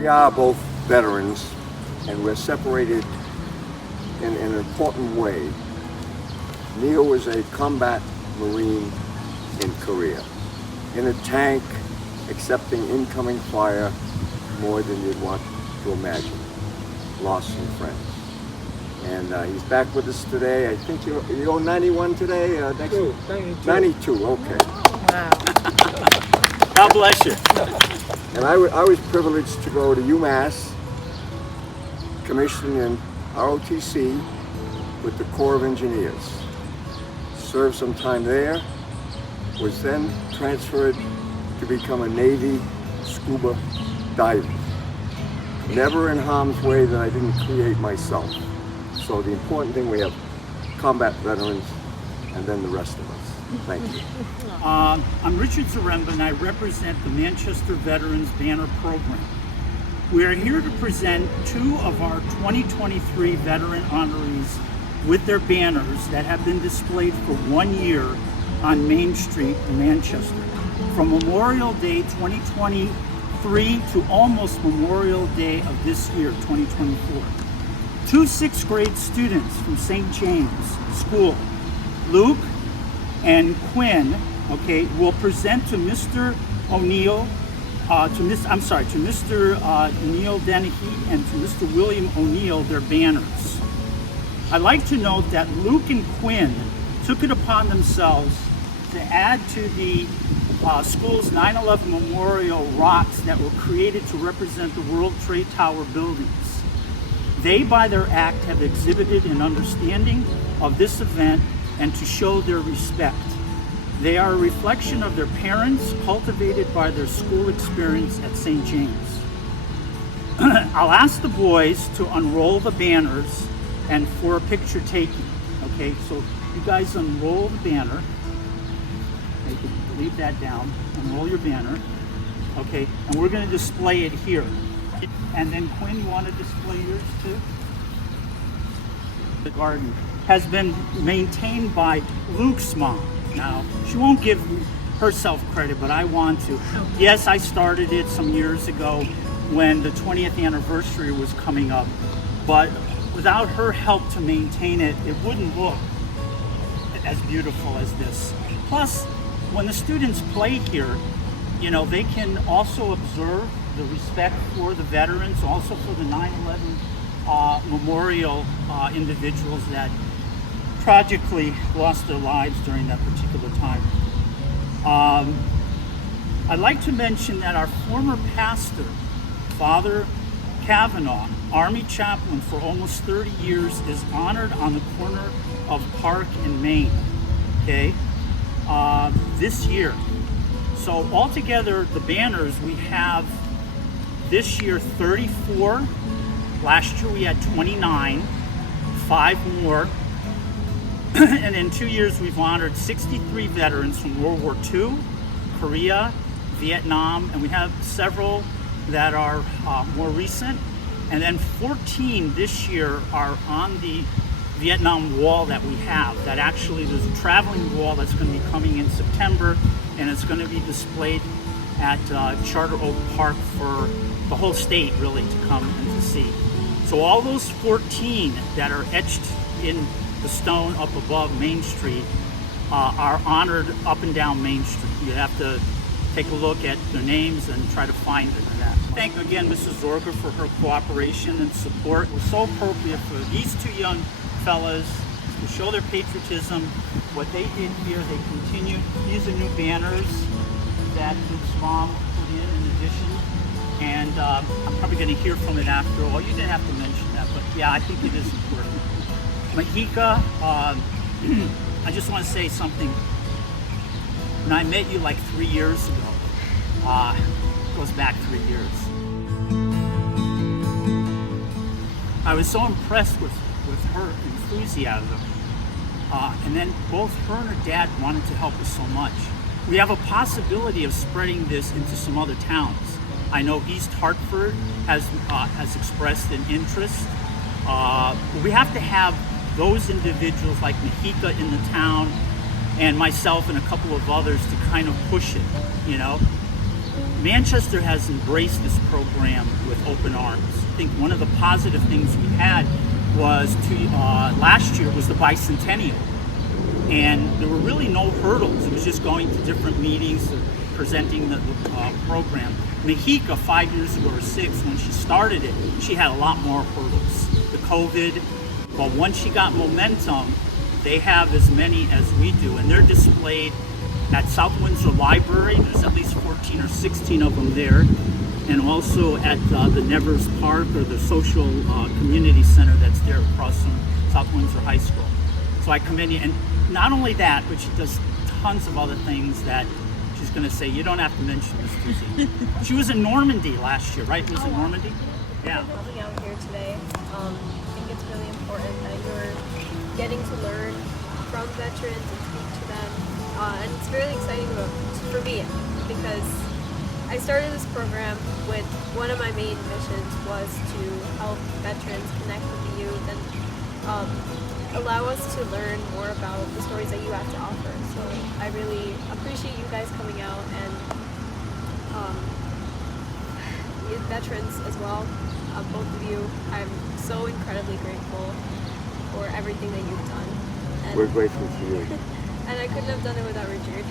We are both veterans, and we're separated in an important way. Neil was a combat Marine in Korea, in a tank, accepting incoming fire more than you'd want to imagine. Lost some friends. And he's back with us today. I think you're 91 today? 92. 92, okay. Wow. God bless you. And I was privileged to go to UMass, commissioned in ROTC with the Corps of Engineers. Served some time there, was then transferred to become a Navy scuba diver. Never in harm's way that I didn't create myself. So the important thing, we have combat veterans and then the rest of us. Thank you. I'm Richard Zaremba, and I represent the Manchester Veterans Banner Program. We are here to present two of our 2023 veteran honorees with their banners that have been displayed for 1 year on Main Street in Manchester, from Memorial Day 2023 to almost Memorial Day of this year, 2024. Two 6th grade students from St. James School, Luke and Quinn, will present to Mr. O'Neill, to Mr. Neil Dennehy and to Mr. William O'Neill their banners. I'd like to note that Luke and Quinn took it upon themselves to add to the school's 9/11 memorial rocks that were created to represent the World Trade Tower buildings. They, by their act, have exhibited an understanding of this event and to show their respect. They are a reflection of their parents, cultivated by their school experience at St. James. I'll ask the boys to unroll the banners and for a picture taking. Okay, so you guys unroll the banner. You can leave that down. Unroll your banner. Okay, and we're going to display it here. And then Quinn, you want to display yours too? The garden has been maintained by Luke's mom. Now, she won't give herself credit, but I want to. Yes, I started it some years ago when the 20th anniversary was coming up, but without her help to maintain it, it wouldn't look as beautiful as this. Plus, when the students play here, you know, they can also observe the respect for the veterans, also for the 9/11 memorial individuals that tragically lost their lives during that particular time. I'd like to mention that our former pastor, Father Kavanaugh, Army chaplain for almost 30 years, is honored on the corner of Park and Main, this year. So altogether, the banners, we have this year 34. Last year we had 29, 5 more. And in 2 years we've honored 63 veterans from World War II, Korea, Vietnam, and we have several that are more recent. And then 14 this year are on the Vietnam Wall that we have. That actually, there's a traveling wall that's going to be coming in September, and it's going to be displayed at Charter Oak Park for the whole state really to come and to see. So all those 14 that are etched in the stone up above Main Street are honored up and down Main Street. You have to take a look at their names and try to find it. Thank again Mrs. Zorga for her cooperation and support. It was so appropriate for these two young fellas to show their patriotism. What they did here, they continued. These are new banners that Luke's mom put in addition. And I'm probably going to hear from it after all. You didn't have to mention that, but yeah, I think it is important. Mahika, I just want to say something. When I met you like 3 years ago, it goes back 3 years. I was so impressed with her enthusiasm. And then both her and her dad wanted to help us so much. We have a possibility of spreading this into some other towns. I know East Hartford has expressed an interest. We have to have those individuals like Mahika in the town and myself and a couple of others to kind of push it, you know. Manchester has embraced this program with open arms. I think one of the positive things we had was last year was the bicentennial, and there were really no hurdles. It was just going to different meetings, presenting the program. Mahika, 5 years ago or 6, when she started it, she had a lot more hurdles. The COVID, but once she got momentum, they have as many as we do, and they're displayed at South Windsor Library. There's at least 14 or 16 of them there, and also at the Nevers Park, or the social community center that's there across from South Windsor High School. So I commend you. And not only that, but she does tons of other things that she's going to say, you don't have to mention this, Susie. She was in Normandy last year, right? Was it Normandy? Yeah. Coming out here today, I think it's really important that you're getting to learn from veterans and speak to them. And it's really exciting for me, because I started this program with one of my main missions was to help veterans connect with the youth and allow us to learn more about the stories that you have to offer. So I really appreciate you guys coming out, and veterans as well, both of you. I'm so incredibly grateful for everything that you've done. And We're grateful to you. and I couldn't have done it without Richard.